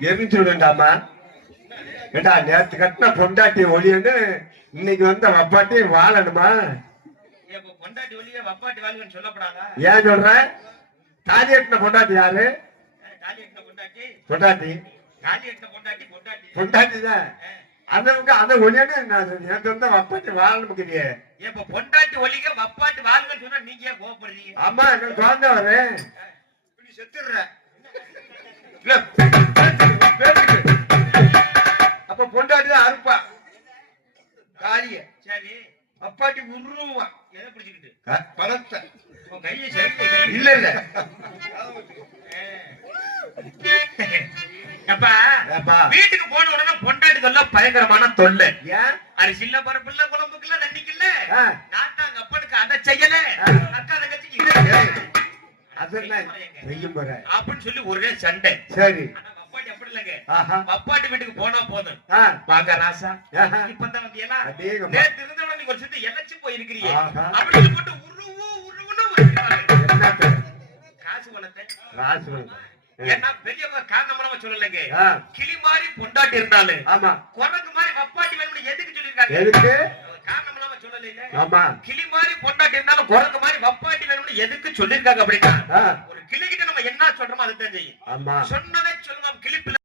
எரிஞ்சு விடுண்டாமா ஏண்டா நேத்து கட்டின பொண்டாட்டி ஒளியன்னு இன்னைக்கு வந்த வப்பாட்டி வாழணுமா? ஏன் இப்ப பொண்டாட்டி ஒளிய வப்பாட்டி வாழ்வுன்னு சொல்லப்படாதா ஏன் சொல்ற? தாலி கட்டின பொண்டாட்டி யாரு? அஹ் தாலி கட்டின பொண்டாட்டி. பொண்டாட்டி தாலி கட்டின பொண்டாட்டி பொண்டாட்டி பொண்டாட்டி தான். அந்த அந்த ஒளியன்னு நேத்து வந்த வப்பாட்டி வாழணுங்கிறியே ஏன் இப்ப பொண்டாட்டி ஒளிக வப்பாட்டி வாழ்வுன்னு சொன்னா நீங்க ஏன் கோவப்படுறீங்க அம்மா எனக்கு குழந்தை வரு இப்படி அப்பாட்டி உருவா எதை பிடிச்சுக்கிட்டு? பணத்தை உன் கையை சரி இல்ல. இல்ல அப்பா ஏப்பா, வீட்டுக்கு போன உடனே பொண்டாட்டிக்கெல்லாம் பயங்கரமான தொல்லை. ஏன்? அரிசி இல்ல பருப்பு இல்ல குழம்புக்கு இல்ல நன்னிக்கு இல்ல. நாட்டாங்க அப்பனுக்கு அதை செய்யல. அக்கா தங்கச்சிக்கு செய்யும் போற அப்படின்னு சொல்லி ஒரே சண்டை. சரி. இல்லைங்க. ஆஹா. வப்பாட்டி வீட்டுக்கு போனா போதும். வாங்க ராசா. இப்பதான். நேத்து இருந்தவன நீங்க ஒரு சுத்தி ஆஹா. அப்படின்னு போட்டு உருவு உருவுன்னு? காசு வளர்த்த ராசுவன். ஏன்னா பெரியவங்க காரணமா சொல்லலைங்க. ஆ, கிளி மாதிரி பொண்டாட்டி இருந்தாலும் ஆமா. குரங்கு மாதிரி வப்பாட்டி வேணும்னு எதுக்கு சொல்லிருக்காங்க எதுக்கு? காரணம் இல்லாம சொல்லல இல்ல ஆமா. கிளி மாதிரி பொண்டாட்டி இருந்தாலும் குரங்கு மாதிரி வப்பாட்டி வேணும்னு எதுக்கு சொல்லிருக்காங்க அப்படின்னா ஒரு கிளிகிட்ட நம்ம என்ன சொல்றோமோ அதை தான் செய்யும். ஆமா. சொன்னதை